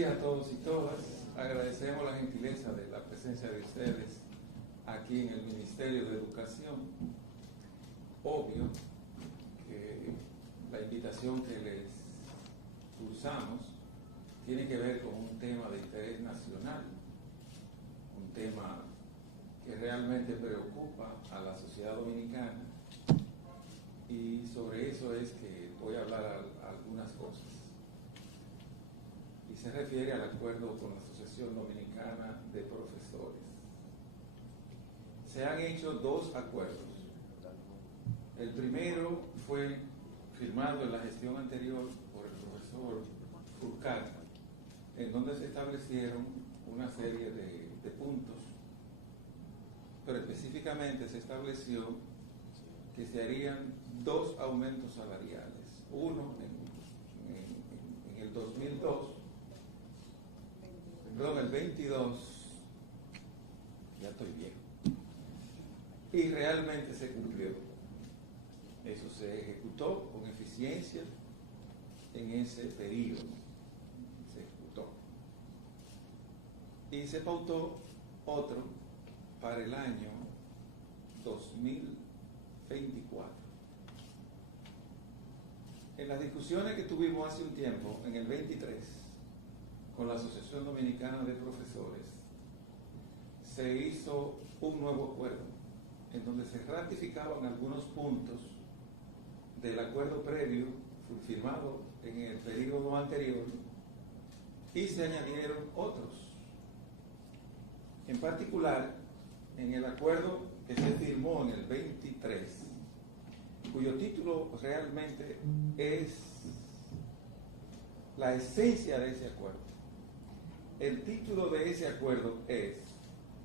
días a todos y todas. Agradecemos la gentileza de la presencia de ustedes aquí en el Ministerio de Educación. Obvio que la invitación que les cursamos tiene que ver con un tema de interés nacional, un tema que realmente preocupa a la sociedad dominicana, y sobre eso es que voy a hablar algunas cosas. Y se refiere al acuerdo con la Asociación Dominicana de Profesores. Se han hecho dos acuerdos. El primero fue firmado en la gestión anterior por el profesor Furcat, en donde se establecieron una serie de puntos, pero específicamente se estableció que se harían dos aumentos salariales, uno en el 2002, perdón, el 22, ya estoy viejo, y realmente se cumplió. Eso se ejecutó con eficiencia en ese periodo, se ejecutó. Y se pautó otro para el año 2024. En las discusiones que tuvimos hace un tiempo, en el 23, con la Asociación Dominicana de Profesores, se hizo un nuevo acuerdo, en donde se ratificaban algunos puntos del acuerdo previo firmado en el periodo anterior y se añadieron otros. En particular, en el acuerdo que se firmó en el 23, cuyo título realmente es la esencia de ese acuerdo. El título de ese acuerdo es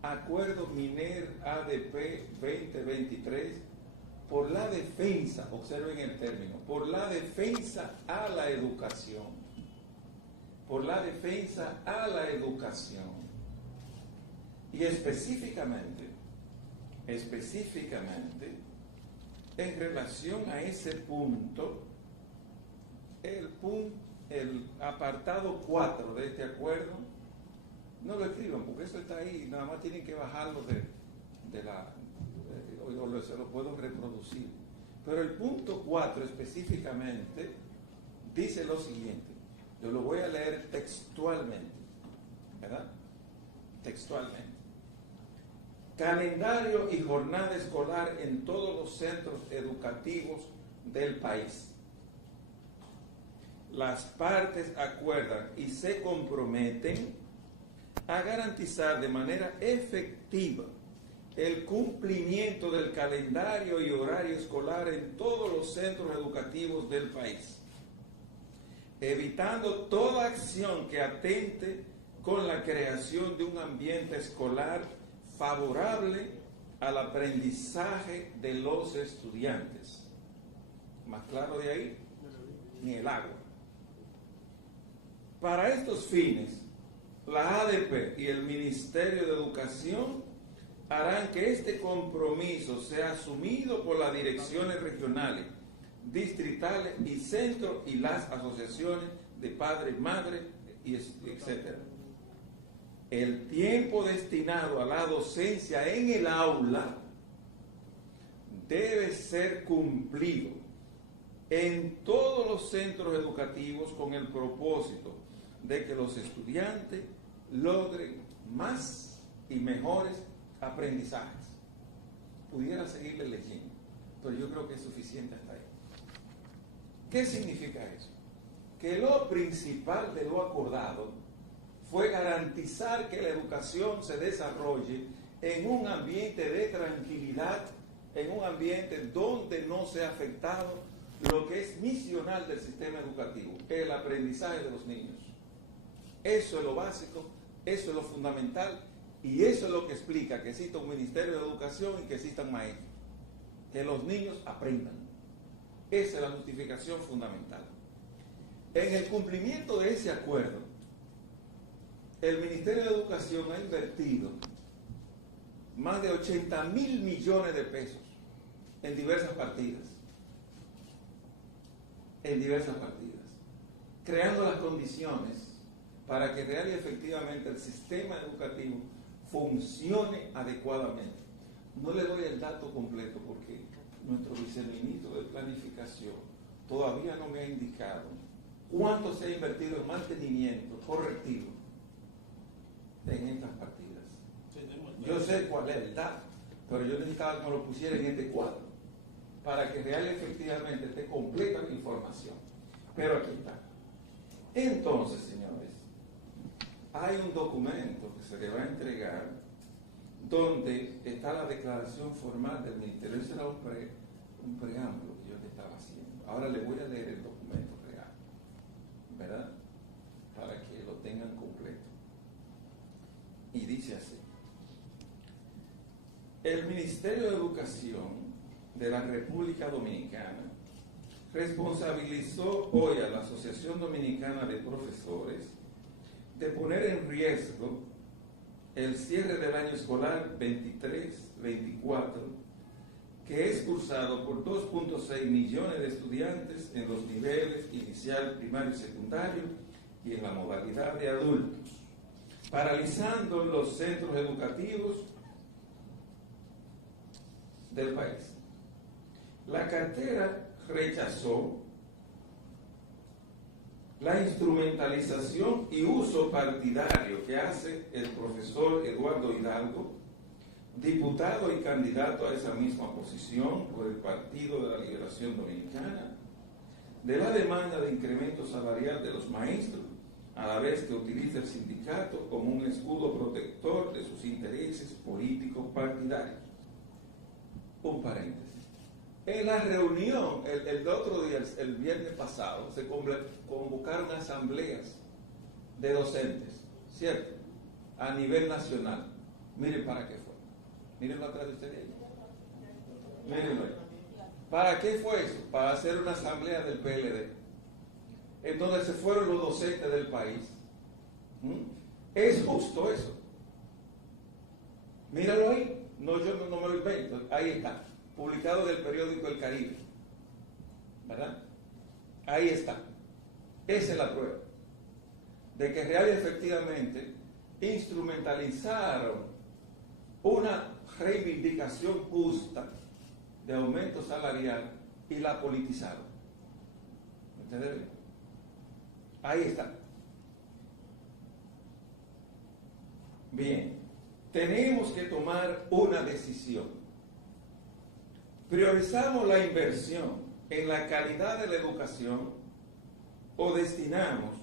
Acuerdo Miner ADP 2023 por la defensa, observen el término, por la defensa a la educación. Por la defensa a la educación. Y específicamente, en relación a ese punto, el apartado 4 de este acuerdo, no lo escriban porque eso está ahí, nada más tienen que bajarlo o se lo puedo reproducir. Pero el punto 4 específicamente dice lo siguiente, yo lo voy a leer textualmente, ¿verdad? Textualmente. Calendario y jornada escolar en todos los centros educativos del país. Las partes acuerdan y se comprometen a garantizar de manera efectiva el cumplimiento del calendario y horario escolar en todos los centros educativos del país, evitando toda acción que atente con la creación de un ambiente escolar favorable al aprendizaje de los estudiantes. Más claro de ahí, ni el agua. Para estos fines, la ADP y el Ministerio de Educación harán que este compromiso sea asumido por las direcciones regionales, distritales y centros y las asociaciones de padres, madres, etc. El tiempo destinado a la docencia en el aula debe ser cumplido en todos los centros educativos con el propósito de que los estudiantes logren más y mejores aprendizajes. Pudiera seguirle leyendo, pero yo creo que es suficiente hasta ahí. ¿Qué significa eso? Que lo principal de lo acordado fue garantizar que la educación se desarrolle en un ambiente de tranquilidad, en un ambiente donde no sea afectado lo que es misional del sistema educativo, el aprendizaje de los niños. Eso es lo básico, eso es lo fundamental, y eso es lo que explica que exista un Ministerio de Educación y que existan maestros. Que los niños aprendan. Esa es la justificación fundamental. En el cumplimiento de ese acuerdo, el Ministerio de Educación ha invertido más de 80.000 millones de pesos en diversas partidas, creando las condiciones para que real y efectivamente el sistema educativo funcione adecuadamente. No le doy el dato completo porque nuestro viceministro de Planificación todavía no me ha indicado cuánto se ha invertido en mantenimiento correctivo en estas partidas. Yo sé cuál es el dato, pero yo necesitaba que me lo pusiera en este cuadro para que real y efectivamente esté completa la información. Pero aquí está. Entonces, señores, hay un documento que se le va a entregar donde está la declaración formal del Ministerio. Ese era un preámbulo que yo le estaba haciendo. Ahora le voy a leer el documento real, ¿verdad? Para que lo tengan completo. Y dice así: el Ministerio de Educación de la República Dominicana responsabilizó hoy a la Asociación Dominicana de Profesores de poner en riesgo el cierre del año escolar 23-24, que es cursado por 2.6 millones de estudiantes en los niveles inicial, primario y secundario y en la modalidad de adultos, paralizando los centros educativos del país. La cartera rechazó la instrumentalización y uso partidario que hace el profesor Eduardo Hidalgo, diputado y candidato a esa misma posición por el Partido de la Liberación Dominicana, de la demanda de incremento salarial de los maestros, a la vez que utiliza el sindicato como un escudo protector de sus intereses políticos partidarios. Un paréntesis. En la reunión, el otro día, el viernes pasado, se convocaron asambleas de docentes, ¿cierto? A nivel nacional. Miren para qué fue. Mírenlo atrás de ustedes. Mírenlo. ¿Para qué fue eso? Para hacer una asamblea del PLD, en donde se fueron los docentes del país. ¿Es justo eso? Míralo ahí. No, yo no me lo invento. Ahí está. Publicado en el periódico El Caribe, ¿verdad? Ahí está. Esa es la prueba de que real y efectivamente instrumentalizaron una reivindicación justa de aumento salarial y la politizaron. ¿Ustedes ven? Ahí está. Bien, tenemos que tomar una decisión. ¿Priorizamos la inversión en la calidad de la educación o destinamos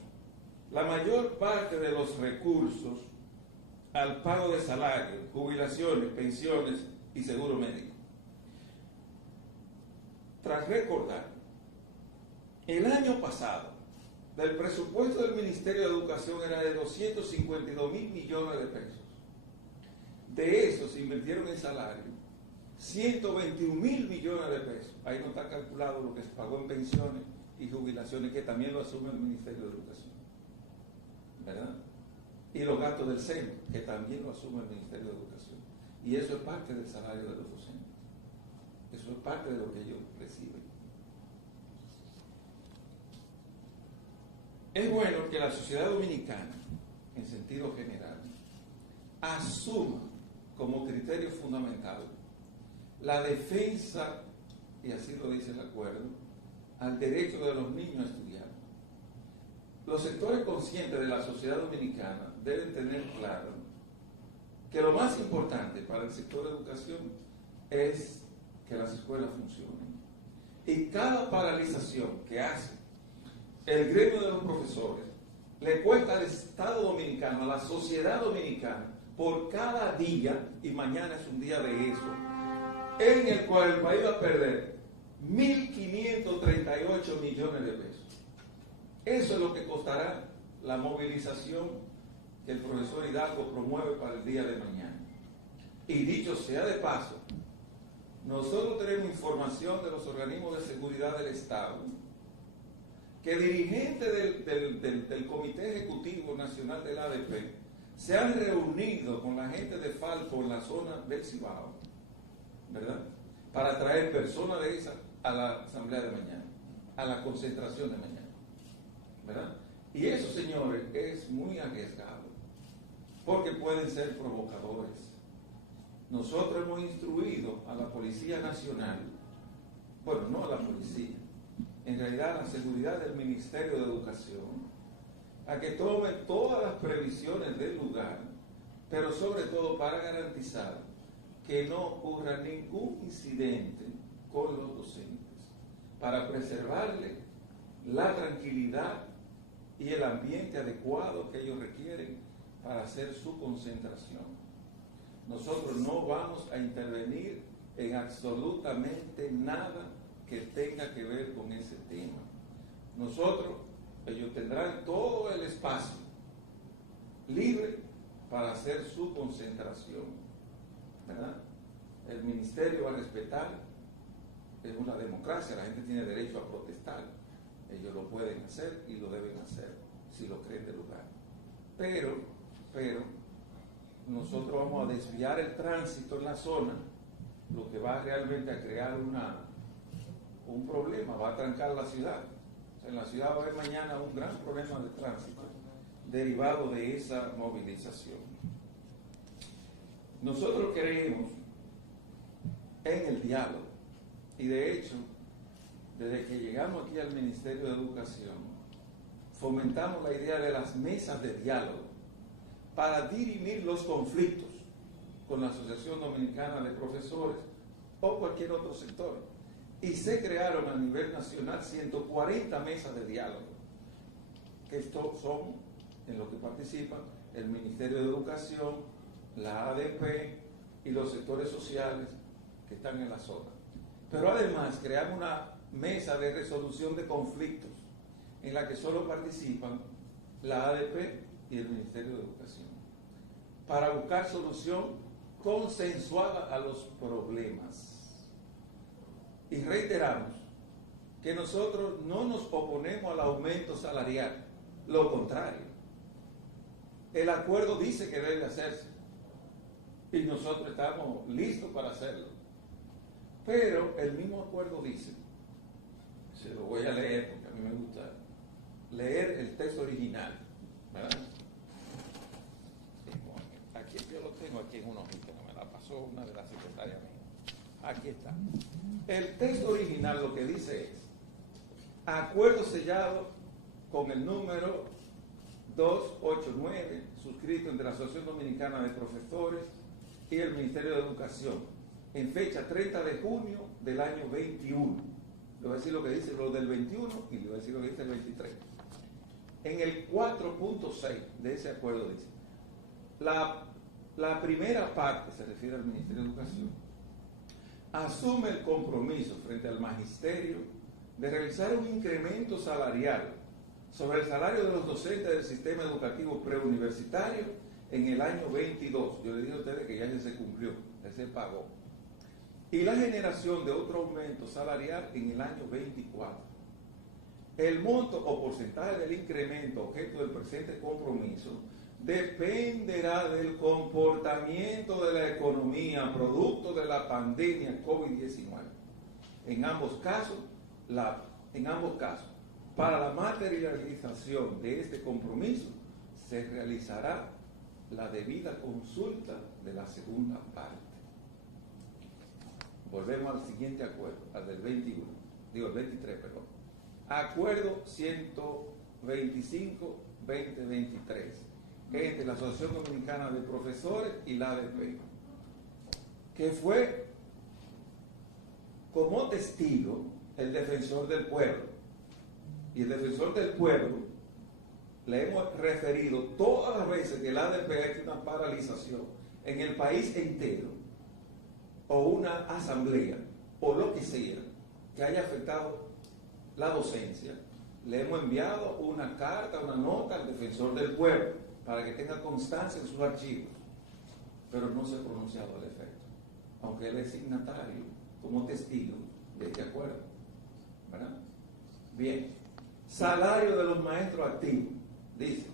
la mayor parte de los recursos al pago de salarios, jubilaciones, pensiones y seguro médico? Tras recordar, el año pasado, del presupuesto del Ministerio de Educación era de 252 mil millones de pesos. De eso se invirtieron en salario 121 mil millones de pesos. Ahí no está calculado lo que se pagó en pensiones y jubilaciones, que también lo asume el Ministerio de Educación, ¿verdad? Y los gastos del SENA, que también lo asume el Ministerio de Educación. Y eso es parte del salario de los docentes. Eso es parte de lo que ellos reciben. Es bueno que la sociedad dominicana, en sentido general, asuma como criterio fundamental la defensa, y así lo dice el acuerdo, al derecho de los niños a estudiar. Los sectores conscientes de la sociedad dominicana deben tener claro que lo más importante para el sector de educación es que las escuelas funcionen. Y cada paralización que hace el gremio de los profesores le cuesta al Estado dominicano, a la sociedad dominicana, por cada día, y mañana es un día de eso, en el cual el país va a perder 1.538 millones de pesos. Eso es lo que costará la movilización que el profesor Hidalgo promueve para el día de mañana. Y dicho sea de paso, nosotros tenemos información de los organismos de seguridad del Estado que dirigentes del Comité Ejecutivo Nacional del ADP se han reunido con la gente de Falpo en la zona del Cibao, ¿verdad? Para traer personas de esa a la asamblea de mañana, a la concentración de mañana, ¿verdad? Y eso, señores, es muy arriesgado, porque pueden ser provocadores. Nosotros hemos instruido a la Policía Nacional, bueno, no a la policía, en realidad a la seguridad del Ministerio de Educación, a que tomen todas las previsiones del lugar, pero sobre todo para garantizar que no ocurra ningún incidente con los docentes, para preservarle la tranquilidad y el ambiente adecuado que ellos requieren para hacer su concentración. Nosotros no vamos a intervenir en absolutamente nada que tenga que ver con ese tema. Ellos tendrán todo el espacio libre para hacer su concentración, ¿verdad? El ministerio va a respetar, es una democracia, la gente tiene derecho a protestar, ellos lo pueden hacer y lo deben hacer, si lo creen de lugar. Pero, nosotros vamos a desviar el tránsito en la zona, lo que va realmente a crear un problema, va a trancar la ciudad. O sea, en la ciudad va a haber mañana un gran problema de tránsito derivado de esa movilización. Nosotros creemos en el diálogo y de hecho, desde que llegamos aquí al Ministerio de Educación, fomentamos la idea de las mesas de diálogo para dirimir los conflictos con la Asociación Dominicana de Profesores o cualquier otro sector. Y se crearon a nivel nacional 140 mesas de diálogo, que estos son en los que participan el Ministerio de Educación, la ADP y los sectores sociales que están en la zona. Pero además creamos una mesa de resolución de conflictos en la que solo participan la ADP y el Ministerio de Educación, para buscar solución consensuada a los problemas. Y reiteramos que nosotros no nos oponemos al aumento salarial, lo contrario. El acuerdo dice que debe hacerse y nosotros estamos listos para hacerlo. Pero el mismo acuerdo dice, se lo voy a leer porque a mí me gusta leer el texto original, ¿verdad? Aquí yo lo tengo aquí en una hojita, que me la pasó una de las secretarias mías. Aquí está. El texto original lo que dice es: acuerdo sellado con el número 289, suscrito entre la Asociación Dominicana de Profesores y el Ministerio de Educación, en fecha 30 de junio del año 21. Le voy a decir lo que dice lo del 21 y le voy a decir lo que dice el 23. En el 4.6 de ese acuerdo dice: la primera parte, se refiere al Ministerio de Educación, asume el compromiso frente al magisterio de realizar un incremento salarial sobre el salario de los docentes del sistema educativo preuniversitario en el año 22. Yo le dije a ustedes que ya se cumplió, ya se pagó. Y la generación de otro aumento salarial en el año 24. El monto o porcentaje del incremento objeto del presente compromiso dependerá del comportamiento de la economía producto de la pandemia COVID-19. En ambos casos, para la materialización de este compromiso se realizará la debida consulta de la segunda parte. Volvemos al siguiente acuerdo, al del 23, perdón. Acuerdo 125-2023 entre la Asociación Dominicana de Profesores y la ADP, que fue como testigo el defensor del pueblo. Y el defensor del pueblo le hemos referido todas las veces que la ADP ha hecho una paralización en el país entero, o una asamblea, o lo que sea, que haya afectado la docencia. Le hemos enviado una carta, una nota al defensor del pueblo, para que tenga constancia en sus archivos, pero no se ha pronunciado al efecto, aunque él es signatario como testigo de este acuerdo, ¿verdad? Bien, salario de los maestros activos. Dice,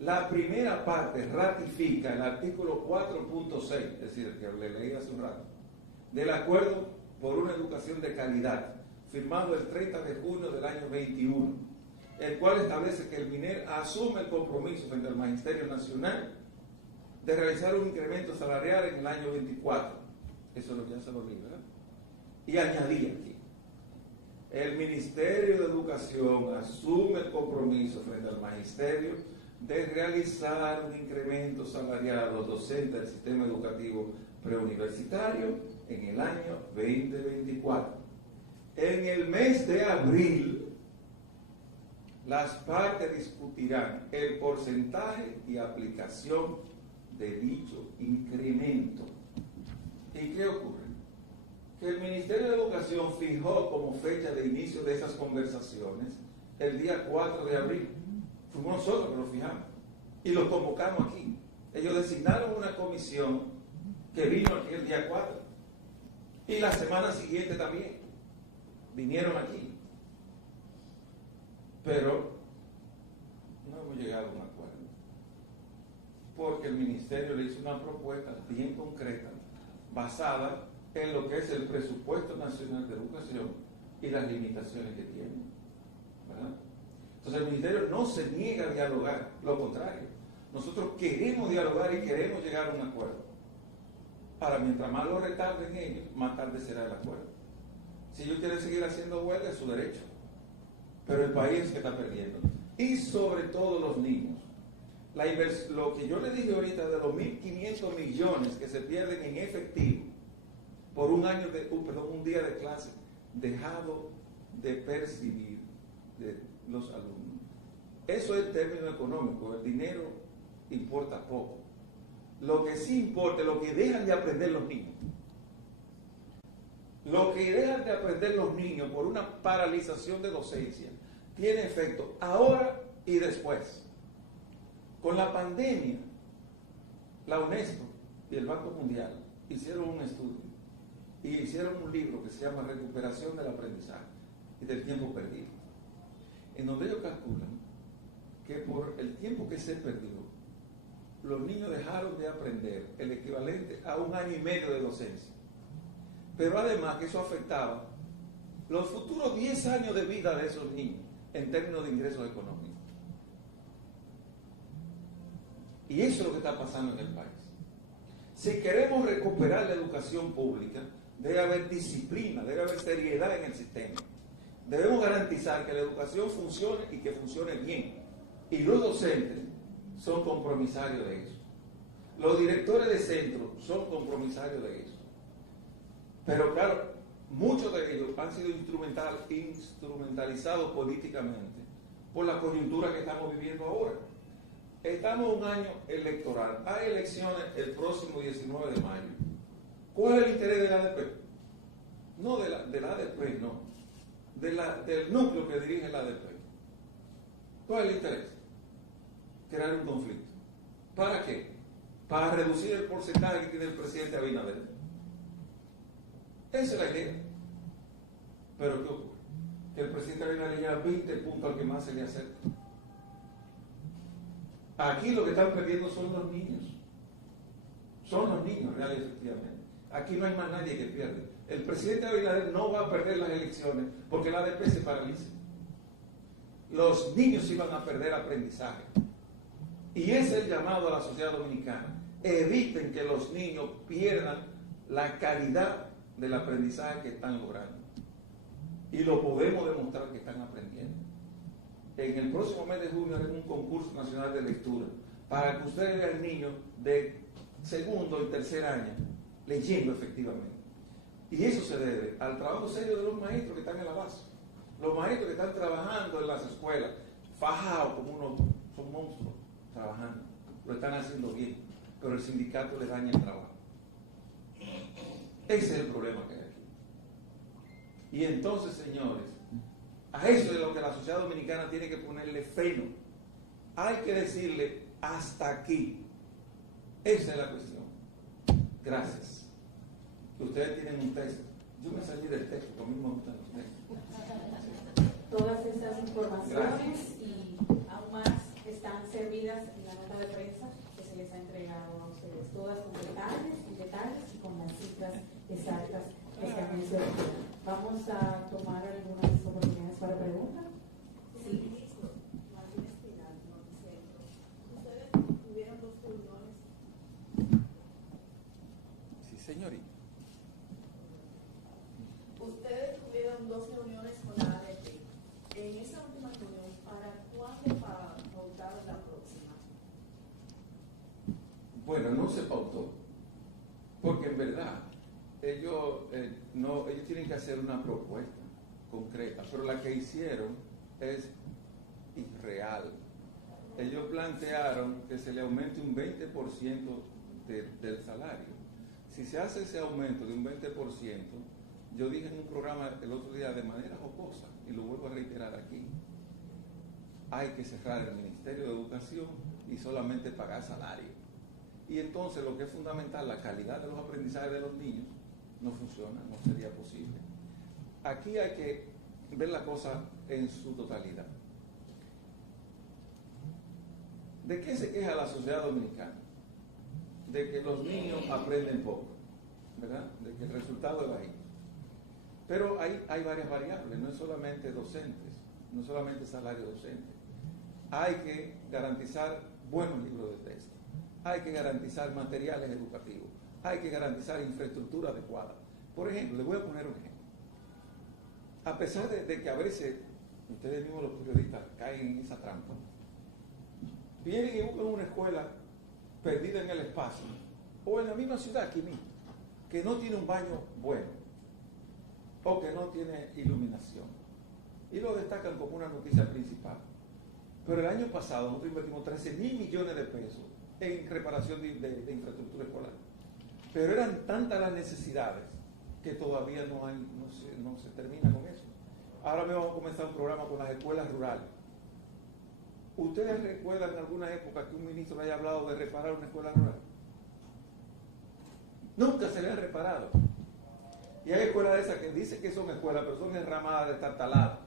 la primera parte ratifica el artículo 4.6, es decir, el que le leí hace un rato, del acuerdo por una educación de calidad, firmado el 30 de junio del año 21, el cual establece que el MINER asume el compromiso frente al Magisterio Nacional de realizar un incremento salarial en el año 24. Eso es lo que ya se lo digo, ¿verdad? Y añadí aquí, el Ministerio de Educación asume el compromiso frente al Magisterio de realizar un incremento salarial a los docentes del sistema educativo preuniversitario en el año 2024. En el mes de abril, las partes discutirán el porcentaje y aplicación de dicho incremento. ¿Y qué ocurre? Que el Ministerio de Educación fijó como fecha de inicio de esas conversaciones el día 4 de abril. Fuimos nosotros que lo fijamos y los convocamos aquí. Ellos designaron una comisión que vino aquí el día 4 y la semana siguiente también vinieron aquí. Pero no hemos llegado a un acuerdo porque el ministerio le hizo una propuesta bien concreta basada en lo que es el presupuesto nacional de educación y las limitaciones que tiene, ¿verdad? Entonces el ministerio no se niega a dialogar, lo contrario, nosotros queremos dialogar y queremos llegar a un acuerdo. Ahora, mientras más lo retarden ellos, más tarde será el acuerdo. Si ellos quieren seguir haciendo huelga, es su derecho, pero el país es que está perdiendo, y sobre todo los niños. Lo que yo le dije ahorita de los 1.500 millones que se pierden en efectivo por un día de clase dejado de percibir de los alumnos. Eso es el término económico, el dinero importa poco. Lo que sí importa es lo que dejan de aprender los niños. Lo que dejan de aprender los niños por una paralización de docencia tiene efecto ahora y después. Con la pandemia, la UNESCO y el Banco Mundial hicieron un estudio y hicieron un libro que se llama Recuperación del Aprendizaje y del Tiempo Perdido, en donde ellos calculan que por el tiempo que se perdió, los niños dejaron de aprender el equivalente a 1 año y medio de docencia. Pero además que eso afectaba los futuros 10 años de vida de esos niños en términos de ingresos económicos. Y eso es lo que está pasando en el país. Si queremos recuperar la educación pública, debe haber disciplina, debe haber seriedad en el sistema. Debemos garantizar que la educación funcione y que funcione bien. Y los docentes son compromisarios de eso. Los directores de centros son compromisarios de eso. Pero claro, muchos de ellos han sido instrumentalizados políticamente por la coyuntura que estamos viviendo ahora. Estamos en un año electoral. Hay elecciones el próximo 19 de mayo. ¿Cuál es el interés de la ADP? No de la ADP, no. Del núcleo que dirige la ADP. ¿Cuál es el interés? Crear un conflicto. ¿Para qué? Para reducir el porcentaje que tiene el presidente Abinader. Esa es la idea. Pero ¿qué ocurre? Que el presidente Abinader llega a 20 puntos al que más se le acerca. Aquí lo que están perdiendo son los niños. Son los niños, real y efectivamente. Aquí no hay más nadie que pierde. El presidente Abinader no va a perder las elecciones porque la ADP se paraliza. Los niños iban a perder aprendizaje. Y ese es el llamado a la sociedad dominicana. Eviten que los niños pierdan la calidad del aprendizaje que están logrando. Y lo podemos demostrar que están aprendiendo. En el próximo mes de junio haremos un concurso nacional de lectura para que ustedes vean niños de segundo y tercer año leyendo efectivamente. Y eso se debe al trabajo serio de los maestros que están en la base. Los maestros que están trabajando en las escuelas, fajados como unos, son monstruos trabajando, lo están haciendo bien, pero el sindicato les daña el trabajo. Ese es el problema que hay aquí. Y entonces, señores, a eso es lo que la sociedad dominicana tiene que ponerle freno. Hay que decirle hasta aquí. Esa es la cuestión. Gracias. Ustedes tienen un texto. Yo me salí del texto, porque a mí me gustan los textos. Todas esas informaciones Gracias. y aún más están servidas en la nota de prensa que se les ha entregado a ustedes. Todas con detalles y con las cifras exactas que se han mencionado. Vamos a tomar algunas oportunidades para preguntas. Sí. Bueno, no se pautó, porque en verdad ellos tienen que hacer una propuesta concreta, pero la que hicieron es irreal. Ellos plantearon que se le aumente un 20% del salario. Si se hace ese aumento de un 20%, yo dije en un programa el otro día de manera jocosa, y lo vuelvo a reiterar aquí, hay que cerrar el Ministerio de Educación y solamente pagar salario. Y entonces lo que es fundamental, la calidad de los aprendizajes de los niños, no funciona, no sería posible. Aquí hay que ver la cosa en su totalidad. ¿De qué se queja la sociedad dominicana? De que los niños aprenden poco, ¿verdad? De que el resultado es bajito. Pero hay varias variables, no es solamente docentes, no es solamente salario docente. Hay que garantizar buenos libros de texto, hay que garantizar materiales educativos, hay que garantizar infraestructura adecuada. Por ejemplo, les voy a poner un ejemplo. A pesar de que a veces ustedes mismos los periodistas caen en esa trampa, vienen y buscan una escuela perdida en el espacio, o en la misma ciudad aquí mismo, que no tiene un baño bueno, o que no tiene iluminación, y lo destacan como una noticia principal. Pero el año pasado nosotros invertimos 13.000 millones de pesos en reparación de infraestructura escolar. Pero eran tantas las necesidades que todavía no se termina con eso. Ahora me vamos a comenzar un programa con las escuelas rurales. ¿Ustedes recuerdan en alguna época que un ministro haya hablado de reparar una escuela rural? Nunca se le han reparado. Y hay escuelas de esas que dicen que son escuelas, pero son enramadas de tartalada.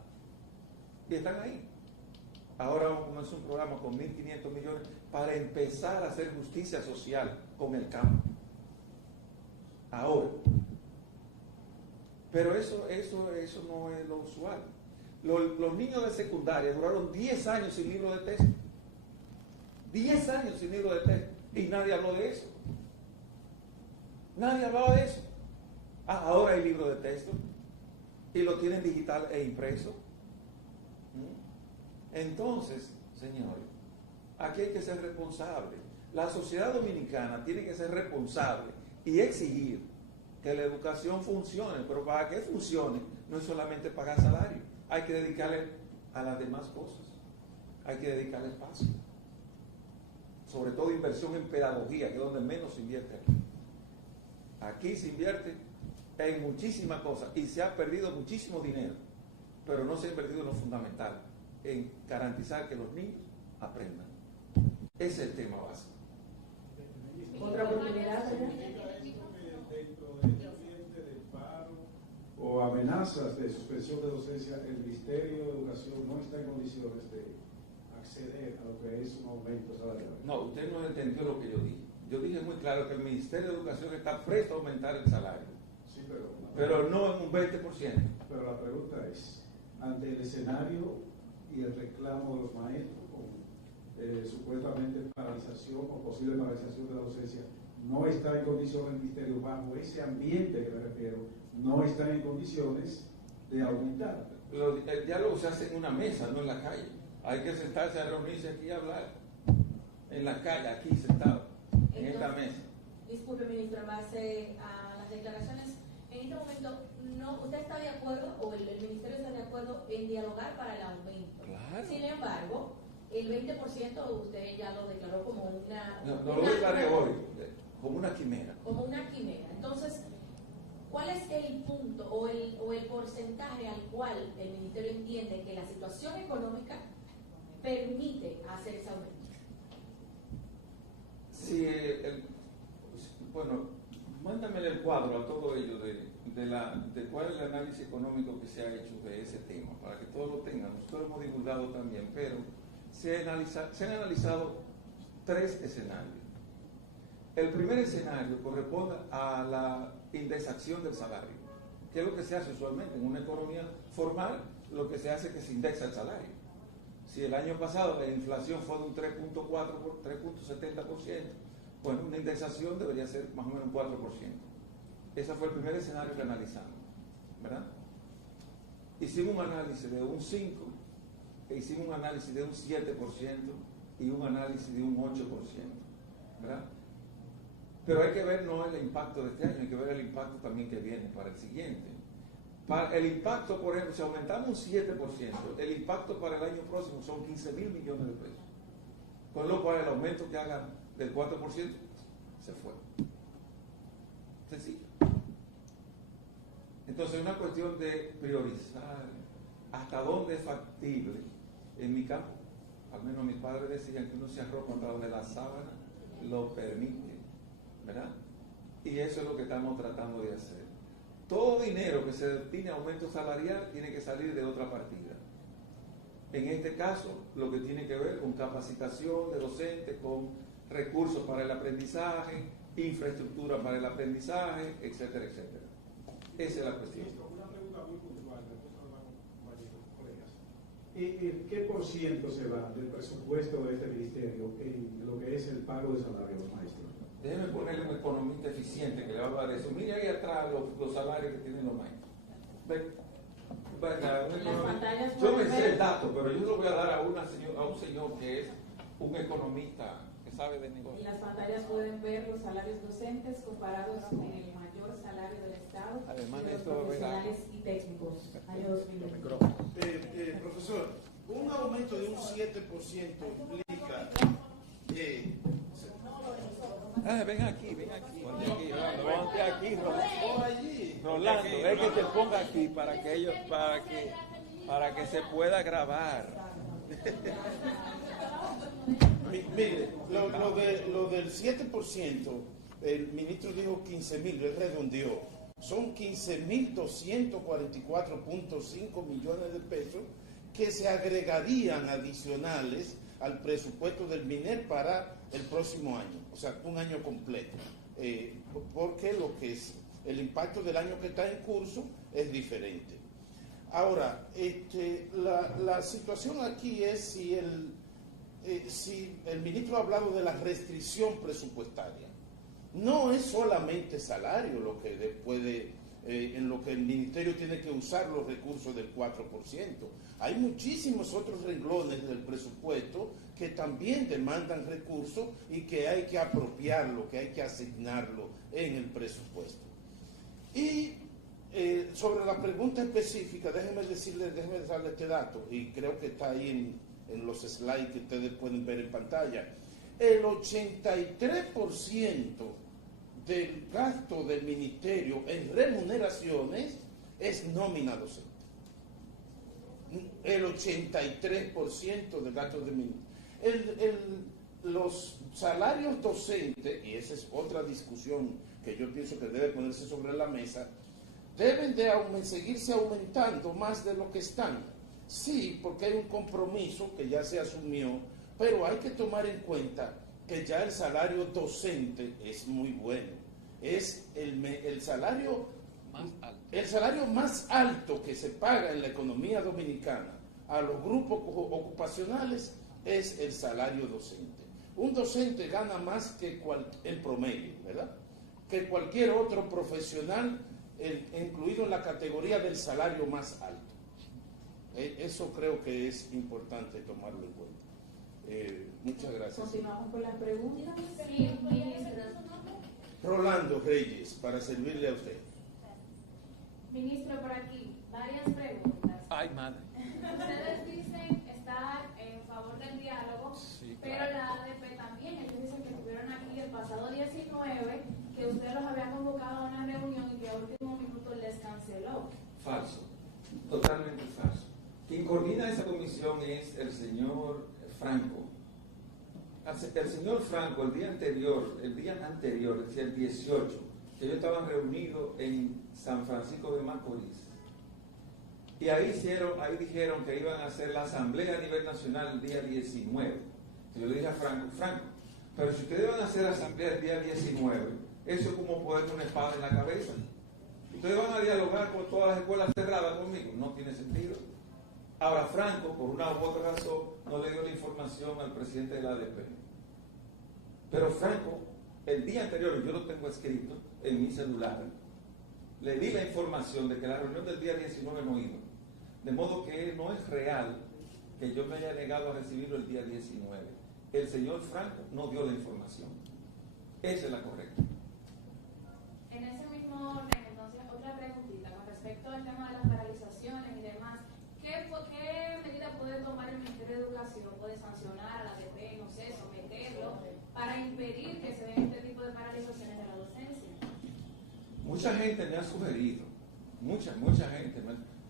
Y están ahí. Ahora vamos a comenzar un programa con 1.500 millones para empezar a hacer justicia social con el campo. Ahora. Pero eso no es lo usual. Los niños de secundaria duraron 10 años sin libro de texto. 10 años sin libro de texto. Y nadie habló de eso. Nadie hablaba de eso. Ahora hay libro de texto. Y lo tienen digital e impreso. Entonces, señores, aquí hay que ser responsable. La sociedad dominicana tiene que ser responsable y exigir que la educación funcione, pero para que funcione no es solamente pagar salario, hay que dedicarle a las demás cosas, hay que dedicarle espacio, sobre todo inversión en pedagogía, que es donde menos se invierte aquí. Aquí se invierte en muchísimas cosas y se ha perdido muchísimo dinero, pero no se ha invertido en lo fundamental, en garantizar que los niños aprendan. Ese es el tema básico. Otra oportunidad, o amenazas de suspensión de docencia, el Ministerio de Educación no está en condiciones de acceder a lo que es un aumento salarial. No, usted no entendió lo que yo dije. Yo dije muy claro que el Ministerio de Educación está presto a aumentar el salario. Sí, pero no en un 20%. Pero la pregunta es, ante el escenario y el reclamo de los maestros con supuestamente paralización o posible paralización de la docencia, no está en condiciones el Ministerio, bajo ese ambiente que me refiero, no está en condiciones de aumentar. El diálogo se hace en una mesa, no en la calle. Hay que sentarse a reunirse aquí y hablar. En la calle, aquí sentado, en esta mesa. Disculpe, ministro, en base a las declaraciones, en este momento, ¿usted está de acuerdo o el Ministerio está de acuerdo en dialogar para el aumento? Claro. Sin embargo, el 20% usted ya lo declaró como una... No lo declaré hoy, como una quimera. Como una quimera. Entonces, ¿cuál es el punto o el porcentaje al cual el Ministerio entiende que la situación económica permite hacer ese aumento? Sí, bueno, mándame el cuadro a todo ello de cuál es el análisis económico que se ha hecho de ese tema, para que todos lo tengan. Nosotros lo hemos divulgado también, pero se han analizado 3 escenarios. El primer escenario corresponde a la indexación del salario, que es lo que se hace usualmente en una economía formal. Lo que se hace es que se indexa el salario. Si el año pasado la inflación fue de un 3.4 por 3.70%, bueno, una indexación debería ser más o menos un 4%. Ese fue el primer escenario que analizamos, ¿verdad? Hicimos un análisis de un 5%, hicimos un análisis de un 7% y un análisis de un 8%, ¿verdad? Pero hay que ver no el impacto de este año, hay que ver el impacto también que viene para el siguiente. Para el impacto, por ejemplo, si aumentamos un 7%, el impacto para el año próximo son 15 mil millones de pesos. Con lo cual el aumento que hagan del 4% se fue. Sencillo. Entonces es una cuestión de priorizar hasta dónde es factible. En mi campo, al menos mis padres decían que uno se arroja contra donde la sábana lo permite, ¿verdad? Y eso es lo que estamos tratando de hacer. Todo dinero que se destine a aumento salarial tiene que salir de otra partida. En este caso, lo que tiene que ver con capacitación de docentes, con recursos para el aprendizaje, infraestructura para el aprendizaje, etcétera, etcétera. Esa es la cuestión. Una pregunta muy puntual, colegas. ¿Qué por ciento se va del presupuesto de este ministerio en lo que es el pago de salario a los maestros? Déjeme ponerle un economista eficiente que le va a hablar de eso. Mire ahí atrás los salarios que tienen los maestros. Venga, un economista. Yo me sé el dato, pero yo lo voy a dar a un señor que es un economista que sabe de negocio. En las pantallas pueden ver los salarios docentes comparados con el mayor salario del Estado, Además de de los esto, profesionales y técnicos, año 2020. Profesor, un aumento de un 7% implica Ven aquí. Ponte aquí, allí. Rolando, es que te ponga aquí para que se pueda grabar. Mire, lo del 7%, el ministro dijo 15.000, él redondeó. Son 15.244.5 millones de pesos que se agregarían adicionales al presupuesto del MINER para el próximo año, o sea, un año completo, porque lo que es el impacto del año que está en curso es diferente. Ahora, la situación aquí es si el ministro ha hablado de la restricción presupuestaria. No es solamente salario lo que puede, en lo que el ministerio tiene que usar los recursos del 4%. Hay muchísimos otros renglones del presupuesto que también demandan recursos y que hay que apropiarlo, que hay que asignarlo en el presupuesto. Y sobre la pregunta específica, déjeme darle este dato, y creo que está ahí en los slides que ustedes pueden ver en pantalla. El 83% del gasto del ministerio en remuneraciones es nómina docente. El 83% del gasto del ministerio. Los salarios docentes, y esa es otra discusión que yo pienso que debe ponerse sobre la mesa, deben de seguirse aumentando más de lo que están. Sí, porque hay un compromiso que ya se asumió, pero hay que tomar en cuenta que ya el salario docente es muy bueno. Es el salario más alto que se paga en la economía dominicana a los grupos ocupacionales es el salario docente. Un docente gana más que en promedio, ¿verdad?, que cualquier otro profesional, incluido en la categoría del salario más alto. Eso creo que es importante tomarlo en cuenta. Muchas gracias. Continuamos con las preguntas. Sí, ministro. Rolando Reyes, para servirle a usted. Ministro, por aquí, varias preguntas. Ay, madre. Ustedes dicen estar en favor del diálogo, Sí, pero claro. la ADP también. Ellos dicen que estuvieron aquí el pasado 19, que usted los había convocado a una reunión y que a último minuto les canceló. Falso, totalmente falso. Quien coordina esa comisión es el señor Franco. El señor Franco, el día anterior, es decir, el 18, que ellos estaban reunidos en San Francisco de Macorís. Y ahí dijeron que iban a hacer la asamblea a nivel nacional el día 19. Yo le dije a Franco, pero si ustedes van a hacer asamblea el día 19, eso es como ponerme una espada en la cabeza. Ustedes van a dialogar con todas las escuelas cerradas conmigo. No tiene sentido. Ahora, Franco, por una u otra razón, no le dio la información al presidente de la ADP. Pero Franco, el día anterior, yo lo tengo escrito en mi celular, le di la información de que la reunión del día 19 no iba. De modo que no es real que yo me haya negado a recibirlo el día 19. El señor Franco no dio la información. Esa es la correcta. mismo orden, entonces, otra preguntita con respecto al tema de las paralizaciones y demás. ¿Qué medida puede tomar el Ministerio de Educación? ¿Puede sancionar a la ADP, no sé, someterlo, para impedir que se den este tipo de paralizaciones de la docencia? Mucha gente me ha sugerido, mucha gente,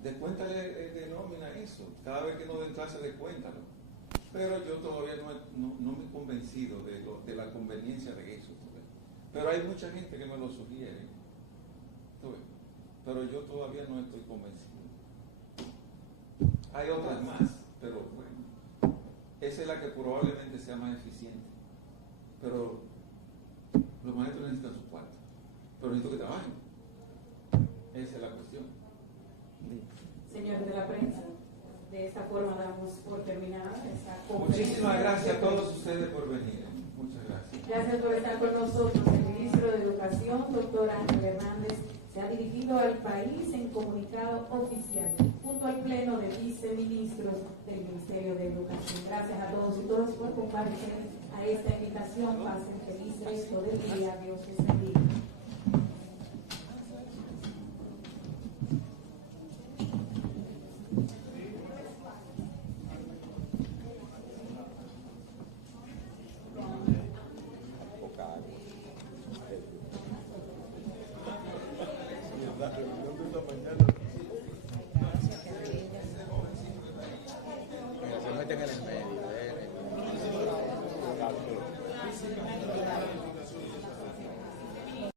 descuéntale de nómina eso, cada vez que no den clase descuéntalo. Pero yo todavía no me he convencido de la conveniencia de eso. Pero hay mucha gente que me lo sugiere. Pero yo todavía no estoy convencido. Hay otras más, pero bueno, esa es la que probablemente sea más eficiente. Pero los maestros necesitan su cuarto, pero necesito que trabajen. Esa es la cuestión. Señor de la prensa, de esta forma damos por terminada esta conferencia. Muchísimas gracias a todos ustedes por venir. Muchas gracias. Gracias por estar con nosotros. El ministro de Educación, doctor Ángel Hernández, se ha dirigido al país en comunicado oficial, junto al pleno de viceministros del Ministerio de Educación. Gracias a todos y todas por comparecer a esta invitación. Pasen feliz resto del día. Dios les bendiga. Se meten en el medio.